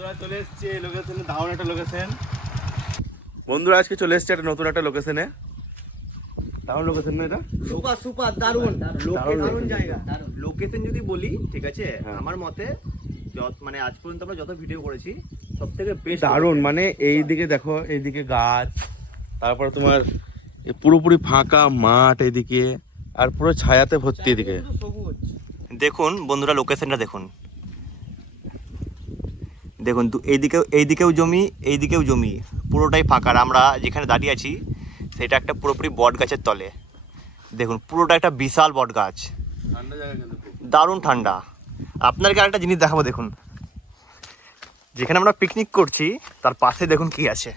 বন্ধুরা চলে এসছে এই লোকেশনে দারুণ একটা লোকেশন বন্ধুরা আজকে চলে এসছে একটা নতুন একটা লোকেশনে দারুণ লোকেশন না এটা? সুপার সুপার দারুণ। দারুণ দারুণ জায়গা। লোকেশন যদি বলি ঠিক আছে? হ্যাঁ। আমার মতে যত মানে আজ পর্যন্ত আমরা যত ভিডিও করেছি সব থেকে বেস্ট দারুণ মানে এই দিকে দেখো এইদিকে গাছ তারপরে তোমার পুরোপুরি ফাঁকা মাঠ এইদিকে আর পুরো ছায়াতে ভর্তি এদিকে। সবুজ। দেখুন বন্ধুরা লোকেশনটা দেখুন। দেখুন এইদিকেও এইদিকেও জমি এইদিকেও জমি। পুরোটাই ফাঁকা। আমরা যেখানে দাঁড়িয়ে আছি সেটা একটা পুরোপুরি বট গাছের তলে। দেখুন পুরোটা একটা বিশাল বট গাছ দারুণ ঠান্ডা। আপনাদেরকে আরেকটা জিনিস দেখাবো দেখুন। যেখানে আমরা পিকনিক করছি তার পাশে দেখুন কি আছে।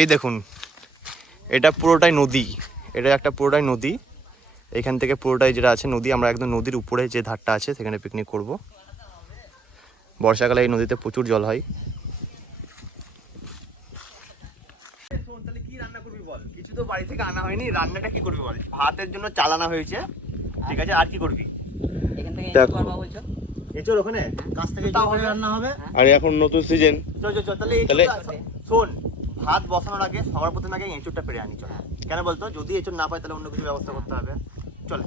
এই দেখুন এটা পুরোটাই নদী। এটা একটা পুরোটাই নদী। এখান থেকে পুরোটাই যেটা আছে নদী আমরা একদম নদীর উপরে যে ধারটা আছে সেখানে পিকনিক করব। বর্ষাকালে এই নদীতে প্রচুর জল হয়। শোন তাহলে কি রান্না করবি বল? কিছু তো বাড়ি থেকে আনা হয়নি। রান্নাটা কি করবি বল? ভাতের জন্য চালানা হয়েছে। ঠিক আছে আর কি করবি? এখান থেকে বলছো এচোর ওখানে? কাছ থেকে রান্না হবে। আর এখন নতুন সিজন চল চল চল তাহলে তাহলে- শোন ভাত বসানোর আগে সবার প্রথমে আগে এঁচুরটা পেরে আনি চল। কেন বলতো? যদি এঁচুর না পাই তাহলে অন্য কিছু ব্যবস্থা করতে হবে। চলে।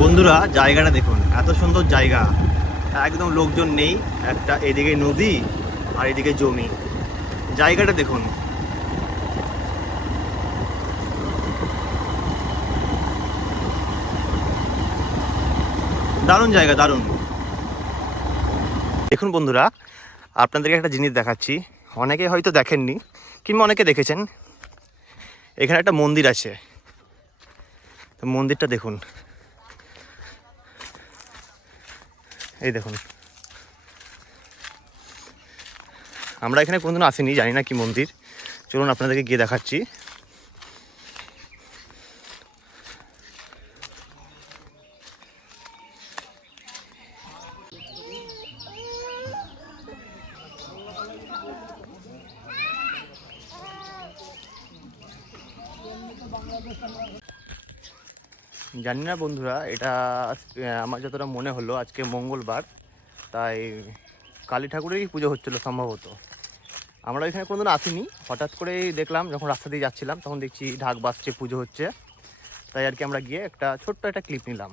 বন্ধুরা, জায়গাটা দেখুন, এত সুন্দর জায়গা। একদম লোকজন নেই, একটা এদিকে নদী আর এদিকে জমি। জায়গাটা দেখুন। দারুণ জায়গা, দারুণ। দেখুন বন্ধুরা, আপনাদেরকে একটা জিনিস দেখাচ্ছি। অনেকে হয়তো দেখেননি কিংবা অনেকে দেখেছেন, এখানে একটা মন্দির আছে। তো মন্দিরটা দেখুন। এই দেখুন। আমরা এখানে কোনোদিন আসিনি, জানি না কি মন্দির। চলুন আপনাদেরকে গিয়ে দেখাচ্ছি। জানি না বন্ধুরা এটা আমার যতটা মনে হলো আজকে মঙ্গলবার তাই কালী ঠাকুরেরই পুজো হচ্ছিল সম্ভবত। আমরা এখানে কোনোদিন আসিনি হঠাৎ করেই দেখলাম যখন রাস্তা দিয়ে যাচ্ছিলাম তখন দেখছি ঢাক বাজছে পুজো হচ্ছে। তাই আর কি আমরা গিয়ে একটা ছোট্ট একটা ক্লিপ নিলাম।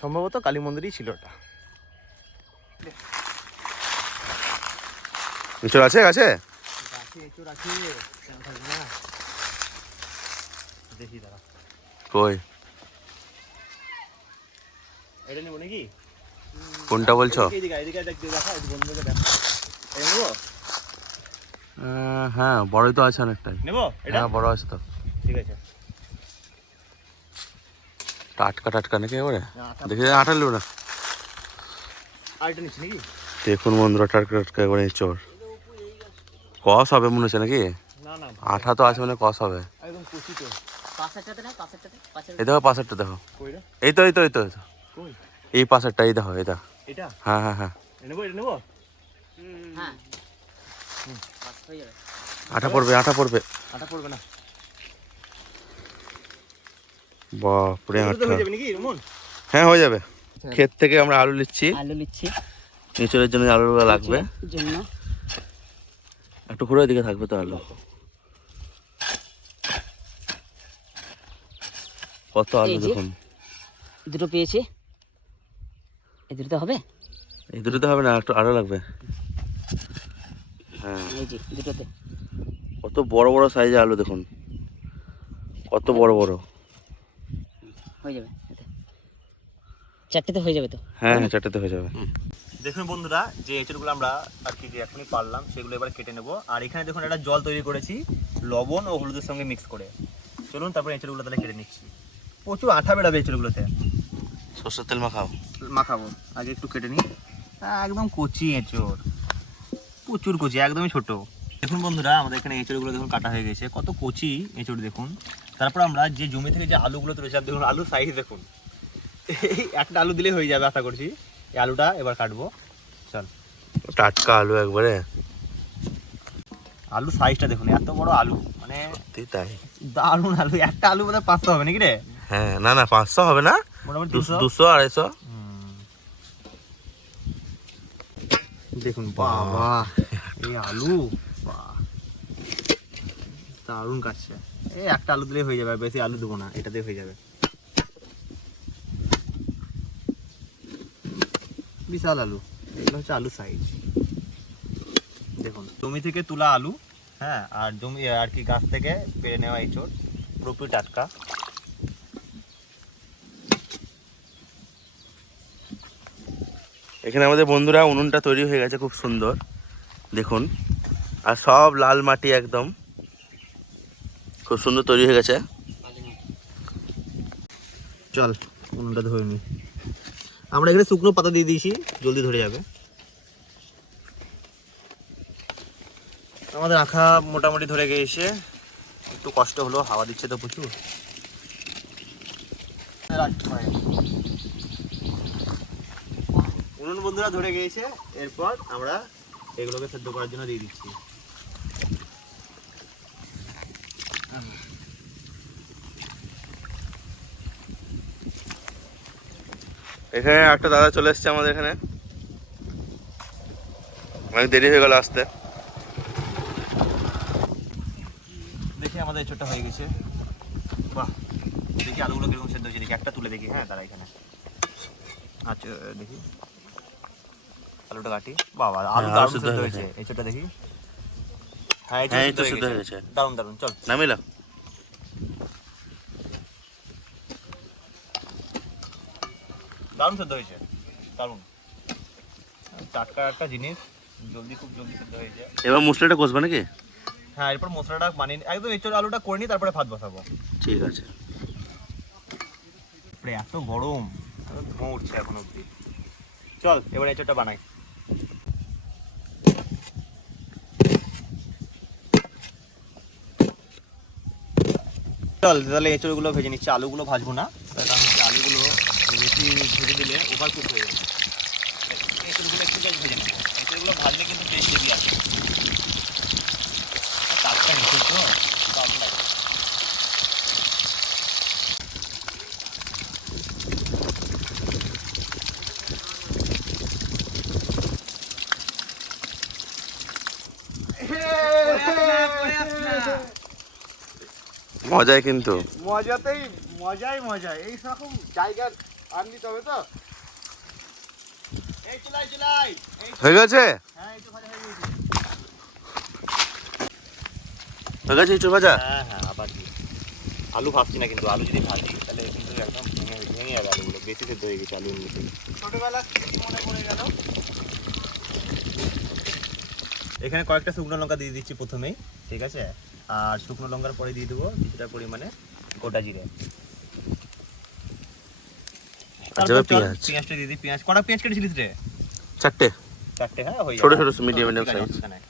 সম্ভবত কালী মন্দিরই ছিল ওটা। এঁচড় আছে গাছে? দেখি দাঁড়া কই? এটা নেব নাকি? কোনটা বলছো? হ্যাঁ বড়ই তো আছে অনেকটাই। হ্যাঁ বড় আছে তো। ঠিক আছে। টাটকা টাটকা নাকি এবারে? দেখে আটা নেব না? দেখুন বন্ধুরা টাটকা টাটকা এবারে চোর কস হবে মনে হচ্ছে নাকি? আঠা তো আছে মানে কস হবে। একদম এই দেখো পাশেরটা দেখো। এই তো এই তো এই তো এই পাশেরটা এই দেখো এটা এটা? হ্যাঁ হ্যাঁ হ্যাঁ। হ্যাঁ। যাবে পড়বে আঠা পড়বে। আটা পড়বে না। বাপরে হয়ে হ্যাঁ যাবে। ক্ষেত থেকে আমরা আলু নিচ্ছি। আলু নিচ্ছি। নিচড়ের জন্য আলু লাগবে। জন্য। একটু ঘুরে দিকে থাকবে তো আলু। কত আলু এই দেখুন দুটো পেয়েছি। এই দুটো হবে? এই দুটো তো হবে না একটু আরও লাগবে। হ্যাঁ। এই যে দুটোতে। কত বড় বড় সাইজের আলু দেখুন। কত বড় বড়। হয়ে যাবে চারটেতে হয়ে যাবে তো? হ্যাঁ হ্যাঁ চারটেতে হয়ে যাবে। দেখুন বন্ধুরা যে এঁচড়গুলো আমরা আর কি যে এখনই পারলাম সেগুলো এবার কেটে নেব। আর এখানে দেখুন একটা জল তৈরি করেছি লবণ ও হলুদের সঙ্গে মিক্স করে। চলুন তারপরে এঁচড়গুলো তাহলে কেটে নিচ্ছি। প্রচুর আঠা বেড়াবে এঁচড়গুলোতে সর্ষের তেল মাখাও? মাখাবো। আগে একটু কেটে নিই। একদম কচি এঁচড়। প্রচুর কচি একদমই ছোট। দেখুন বন্ধুরা আমাদের এখানে এঁচড়গুলো দেখুন কাটা হয়ে গেছে। কত কচি এঁচড় দেখুন। তারপর আমরা যে জমি থেকে যে আলুগুলো তুলেছি দেখুন আলু সাইজ দেখুন। এই একটা আলু দিলেই হয়ে যাবে আশা করছি। এই আলুটা এবার কাটবো। চল। টাটকা আলু একবারে। আলু সাইজটা দেখুন এত বড় আলু। মানে তাই। দারুণ আলু। একটা আলু বোধহয় পাঁচশো হবে নাকি রে? হ্যাঁ না না পাঁচশো হবে না। দুশো আড়াইশো। দেখুন বাবা এই আলু দারুণ কাটছে। এই একটা আলু দিলেই হয়ে যাবে বেশি আলু দেবো না এটাতে হয়ে যাবে। বিশাল আলু এগুলো হচ্ছে আলু সাইজ দেখুন জমি থেকে তোলা আলু হ্যাঁ আর জমি আর কি গাছ থেকে পেরে নেওয়া এঁচড় পুরোপুরি টাটকা। এখানে আমাদের বন্ধুরা উনুনটা তৈরি হয়ে গেছে, খুব সুন্দর। দেখুন, আর সব লাল মাটি একদম। খুব সুন্দর তৈরি হয়ে গেছে। চল, উনুনটা ধরে নি আমরা এখানে শুকনো পাতা দিয়ে দিয়েছি, জলদি ধরে যাবে। আমাদের আঁখা মোটামুটি ধরে গিয়েছে। একটু কষ্ট হলো, হাওয়া দিচ্ছে তো প্রচুর। উনুন বন্ধুরা ধরে গিয়েছে এরপর আমরা এগুলোকে সেদ্ধ করার জন্য দিয়ে দিচ্ছি। এখানে একটা দাদা চলে এসছে আমাদের এখানে। অনেক দেরি হয়ে গেল আসতে। দেখি আমাদের ছোটটা হয়ে গেছে। বাহ দেখি আলুগুলো কীরকম সেদ্ধ হয়েছে। দেখি একটা তুলে দেখি। হ্যাঁ তারা এখানে। আচ্ছা দেখি। আলুটা কাটি। বাবা আলু আলু দারুণ সেদ্ধ হয়েছে। ছোটটা দেখি। হ্যাঁ এই হ্যাঁ, সেদ্ধ হয়ে হয়ে গেছে। দারুণ দারুণ চল। নামিলা। দারুণ সেদ্ধ হয়েছে দারুণ। টাটকা একটা জিনিস জলদি খুব জলদি সেদ্ধ হয়ে যায়। এবার মশলাটা কষবে নাকি? হ্যাঁ এরপর মশলাটা বানিয়ে একদম এঁচড় আলুটা করে নিই তারপরে ভাত বসাবো। ঠিক আছে। এত গরম। ধোঁ উঠছে এখন অব্দি চল এবার এঁচড়টা বানাই। চল, তাহলে এঁচড়গুলো ভেজে নিচ্ছি। আলুগুলো ভাজবো না। কারণ হচ্ছে আলুগুলো বেশি ভেজে দিলে ওভার কুক হয়ে যাবে। এঁচড়গুলো একটু জাস্ট ভেজে নেব। এঁচড়গুলো ভাজলে কিন্তু টেস্ট বেশি আছে টাটকা এঁচড় তো দারুণ লাগে মজাই কিন্তু। মজাতেই মজাই মজা এই রকম জায়গার আনলি তবে তো? এই চলাই চলাই। এই হয়ে গেছে? হ্যাঁ হয়ে গেছে। হয়ে গেছে ভাজা? হ্যাঁ হ্যাঁ আবার আলু ভাজছি না কিন্তু আলু যদি ভাজি তাহলে কিন্তু একদম ভেঙে ভেঙে যাবে আলুগুলো। বেশি সেদ্ধ হয়ে গেছে আলু এমনিতে। ছোটবেলা মনে পড়ে গেল। এখানে কয়েকটা শুকনো লঙ্কা দিয়ে দিচ্ছি প্রথমেই ঠিক আছে? আর শুকনো লঙ্কার পরে দিয়ে দেবো কিছুটা পরিমাণে গোটা জিরে। পেঁয়াজ। পেঁয়াজটা দিয়ে দিই। পেঁয়াজ কটা পেঁয়াজ কেটেছিলিস রে? চারটে। চারটে হ্যাঁ হয়ে ছোট। ছোট নাই।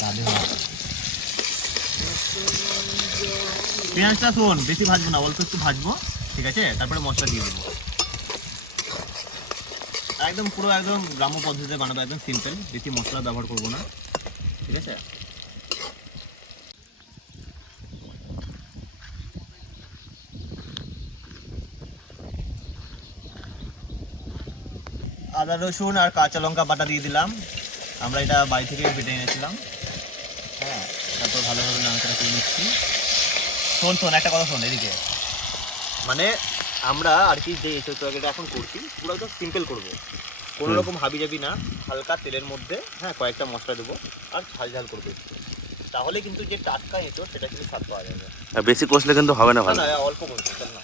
গাধে হবে। পেঁয়াজটা শোন বেশি ভাজবো না অল্প একটু ভাজবো ঠিক আছে? তারপরে মশলা দিয়ে দেবো। একদম পুরো একদম গ্রাম্য পদ্ধতিতে বানাবো, একদম সিম্পল বেশি মশলা ব্যবহার করব না। ঠিক আছে? আদা, রসুন আর কাঁচা লঙ্কা বাটা দিয়ে দিলাম। আমরা এটা বাড়ি থেকে বেটে এনেছিলাম। হ্যাঁ তারপর ভালোভাবে নাড়াচাড়া করে নিচ্ছি। শোন শোন, একটা কথা শোন, এদিকে। মানে আমরা আর কি যে এসব তরকারিটা এখন করছি পুরো একদম সিম্পল করব। কোনো রকম হাবি জাবি না হালকা তেলের মধ্যে হ্যাঁ কয়েকটা মশলা দেবো আর ঝাল ঝাল করব তাহলে কিন্তু যে টাটকা এঁচো সেটা কিন্তু স্বাদ পাওয়া যাবে। আর বেশি কষলে কিন্তু হবে না ভালো। অল্প করব চল না।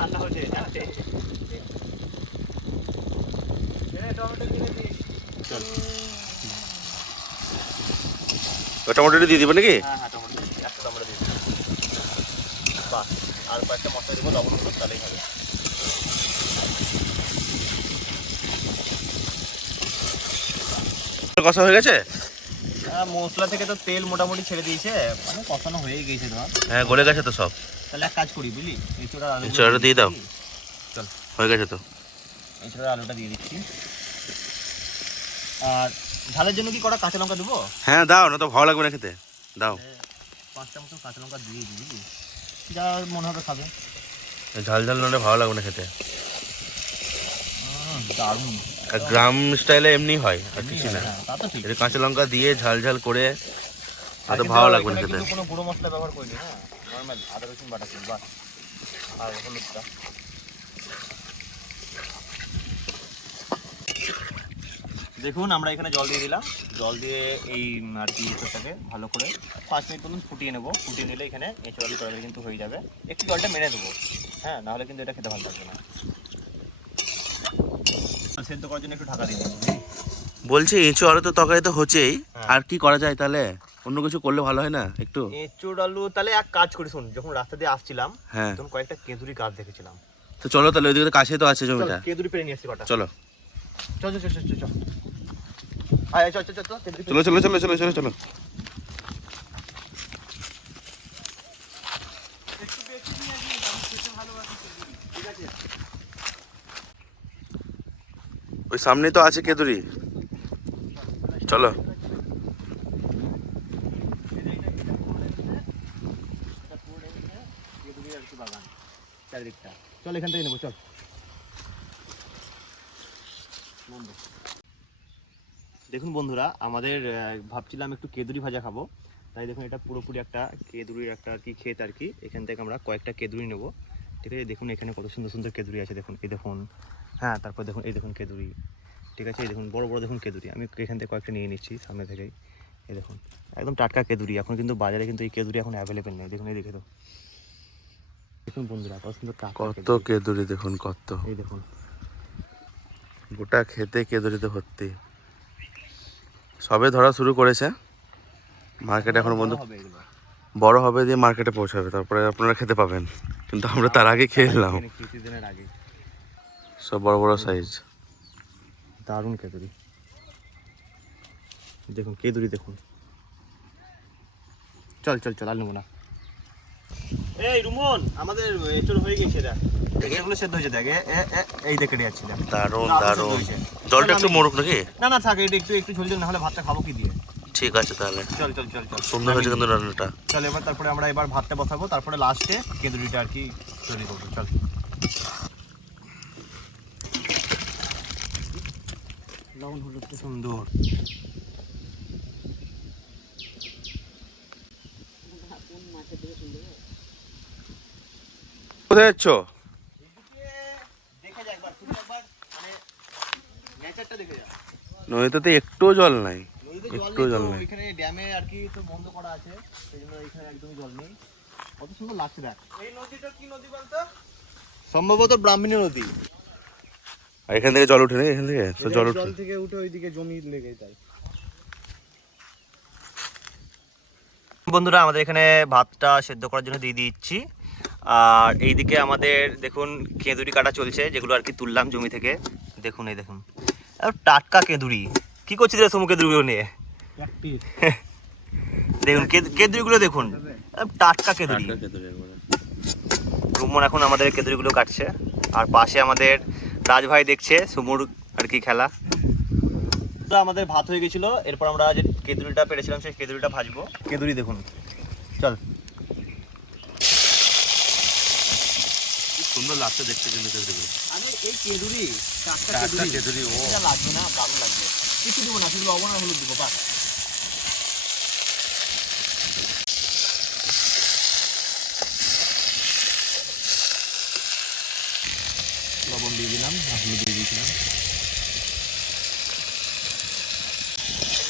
রান্না হচ্ছে মোটামুটি দিয়ে দিবে নাকি? হ্যাঁ হ্যাঁ টমেটো দিয়ে দিচ্ছি, একটা টমেটো দিয়ে দিচ্ছি। বাস আর কয়েকটা মশলা দেবো লবণ হলুদ তাহলেই হবে। কষা হয়ে গেছে? হ্যাঁ, মশলা থেকে তো তেল মোটামুটি ছেড়ে দিয়েছে মানে কষানো হয়ে গেছে ধর হ্যাঁ গলে গেছে তো সব। তাহলে এক কাজ করি বুঝলি এঁচোড়া আলু এঁচোড়াটা দিয়ে দাও। চল। হয়ে গেছে তো। এছাড়া আলুটা দিয়ে দিচ্ছি। আর ঝালের জন্য কি কটা কাঁচা লঙ্কা দেবো? হ্যাঁ দাও না তো ভালো লাগবে না খেতে। দাও। পাঁচটা মতো কাঁচা লঙ্কা দিয়ে দিবি। যা মনে হবে খাবে। ঝাল ঝাল নাহলে ভালো লাগবে না খেতে। দারুণ। আর গ্রাম স্টাইলে এমনি হয় আর কিছু না। হ্যাঁ, এটা কাঁচা লঙ্কা দিয়ে ঝাল ঝাল করে আর তো ভালো লাগবে না খেতে। কোনো গুঁড়ো মশলা ব্যবহার করিনি হ্যাঁ? নর্মাল আদা রসুন বাটা আর হলুদটা। দেখুন আমরা এখানে জল দিয়ে দিলাম। জল দিয়ে এই আর কি এঁচড়টাকে ভালো করে পাঁচ মিনিট মতন ফুটিয়ে নেব। ফুটিয়ে নিলে এখানে এঁচড় আলু তরকারি কিন্তু হয়ে যাবে। একটু জলটা মেরে দেবো। হ্যাঁ নাহলে কিন্তু এটা খেতে ভালো লাগবে না। সেদ্ধ করার জন্য একটু ঢাকা দিয়ে দিচ্ছি বলছি এঁচো আলু তো তরকারি তো হচ্ছেই। হ্যাঁ। আর কি করা যায় তাহলে? অন্য কিছু করলে ভালো হয় না একটু? এঁচড় আলু তাহলে এক কাজ করি শুন যখন রাস্তা দিয়ে আসছিলাম হ্যাঁ। তখন কয়েকটা কেঁদুরি গাছ দেখেছিলাম। তো চলো তাহলে ওইদিকে তো কাছে তো আছে জমিটা। কেঁদুরি পেরে নিয়ে আসছি কটা। চলো চল চল চল চল। চল চল চল চল চল চলো চলো চলো চলো চলো চলো। ওই সামনে তো আছে কেদুরি। চলো। চল এখান থেকে নেব চল। দেখুন বন্ধুরা আমাদের ভাবছিলাম একটু কেদুরি ভাজা খাব তাই দেখুন এটা পুরোপুরি একটা কেদুরির একটা আর কি ক্ষেত আর কি। এখান থেকে আমরা কয়েকটা কেদুরি নেব ঠিক আছে? দেখুন এখানে কত সুন্দর সুন্দর কেদুরি আছে দেখুন এই দেখুন হ্যাঁ তারপর দেখুন এই দেখুন কেদুরি ঠিক আছে? এই দেখুন বড় বড় দেখুন কেদুরি আমি এখান থেকে কয়েকটা নিয়ে নিচ্ছি সামনে থেকেই এই দেখুন একদম টাটকা কেদুরি এখন কিন্তু বাজারে কিন্তু এই কেদুরি এখন অ্যাভেলেবেল নেই দেখুন এই দেখে তো দেখুন বন্ধুরা কত সুন্দর কত কেদুরি। কেদুরি দেখুন কত। এই দেখুন। গোটা খেতে কেদুরিতে ভর্তি। সবে ধরা শুরু করেছে। মার্কেট এখন বন্ধু। বড় হবে দিয়ে মার্কেটে পৌঁছাবে তারপরে আপনারা খেতে পাবেন। কিন্তু আমরা তার আগে খেয়ে এলাম সব বড় বড় সাইজ দারুণ কেদুরি দেখুন কেদুরি দেখুন। চল চল চল নেব না। এই রুমন আমাদের এচুর হয়ে গেছে দেখ। এগুলো সেদ্ধ হয়েছে দেখ এই দেখে যাচ্ছি দেখ। দারুণ দারুণ। জলটা একটু মরুক নাকি? না না থাক এটা একটু একটু ঝোল ঝোল না হলে ভাতটা খাব কি দিয়ে? ঠিক আছে তাহলে। চল চল চল চল। সুন্দর হয়েছে কিন্তু রান্নাটা। চল এবার তারপরে আমরা এবার ভাতটা বসাবো তারপরে লাস্টে কেঁদুরিটা আর কি তৈরি করব চল। লবণ হলুদ সুন্দর। কোথায় যাচ্ছ? মানে নদীতে তো একটুও জল নাই। একটু জল নেই। ড্যামে আর কি তো বন্ধ করা আছে সেই জন্য এখানে একদমই জল নেই। কত সুন্দর লাগছে দেখ। এই নদীটা কি নদী বলতো? সম্ভবত ব্রাহ্মণী নদী। আর এখান থেকে জল উঠে নাকি এখান থেকে? জল উঠে জল থেকে উঠে ওইদিকে জমি লেগে তাই। বন্ধুরা আমাদের এখানে ভাতটা সেদ্ধ করার জন্য দিয়ে দিচ্ছি। আর এইদিকে আমাদের দেখুন কেঁদুরি কাটা চলছে যেগুলো আর কি তুললাম জমি থেকে। দেখুন এই দেখুন। আর টাটকা কেঁদুরি। কি করছিস রে সমু কেঁদুরিগুলো নিয়ে? দেখুন কেঁদু- কেঁদুরিগুলো দেখুন। টাটকা কেঁদুরি। রুমন এখন আমাদের কেঁদুরিগুলো কাটছে। আর পাশে আমাদের রাজভাই দেখছে সুমুর আর কি খেলা। তো আমাদের ভাত হয়ে গেছিল। এরপর আমরা যে কেঁদুরিটা পেরেছিলাম সেই কেঁদুরিটা ভাজবো। কেঁদুরি দেখুন। চল। সুন্দর লাগছে দেখতে কিন্তু কেদুরি আরে এই কেঁদুরি কেঁদুরি, ও। এটা লাগবে না দারুণ লাগবে। কিছু দিব না শুধু লবণ আর হলুদ দিব লবণ দিয়ে দিলাম হলুদ দিয়ে দিয়েছিলাম।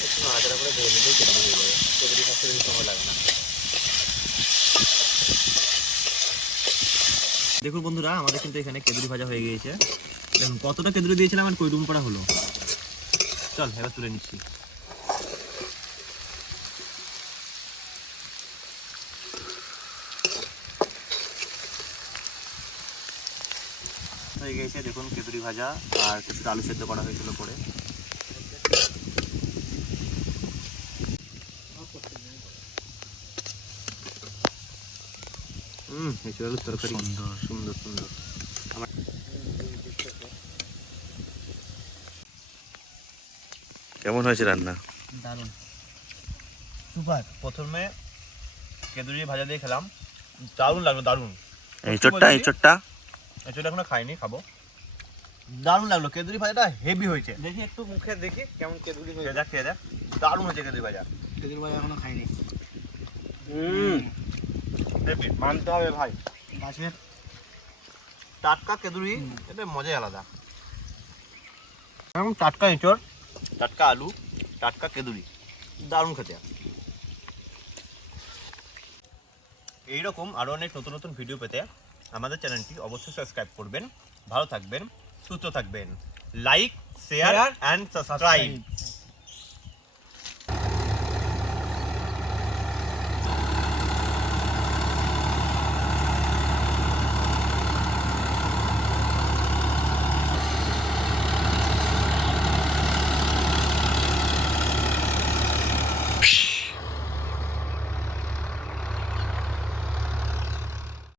একটু করে ভেজে নিলেই কেটে কেঁদুরি খাচ্ছে বেশি সময় লাগে না। দেখুন বন্ধুরা, আমাদের কিন্তু এখানে কেঁদুরি ভাজা হয়ে গিয়েছে। দেখুন, কতটা কেঁদুরি দিয়েছিলাম আর কই ডুম করা হলো। চল, এবার তুলে নিচ্ছি। হয়ে গেছে দেখুন, কেঁদুরি ভাজা আর কিছুটা আলু সেদ্ধ করা হয়েছিল করে কেমন হয়েছে রান্না? সুপার। প্রথমে কেঁদুরি ভাজা দিয়ে খেলাম। দারুণ লাগল দারুণ এখনও খাইনি খাব। দারুণ লাগল কেঁদুরি ভাজাটা হেভি হয়েছে। দেখি একটু মুখে দেখি কেমন কেঁদুরি ভাজা খেয়ে দেখ দারুণ হয়েছে কেঁদুরি ভাজা। কেঁদুরি ভাজা এখনও খাইনি। হেভি মানতে হবে ভাই। গাছের টাটকা কেঁদুরি এটা মজাই আলাদা। এখন টাটকা এঁচড় টাটকা আলু টাটকা কেঁদুরি দারুণ খেতে। এইরকম আরও অনেক নতুন নতুন ভিডিও পেতে আমাদের চ্যানেলটি অবশ্যই সাবস্ক্রাইব করবেন। ভালো থাকবেন সুস্থ থাকবেন। Like share and subscribe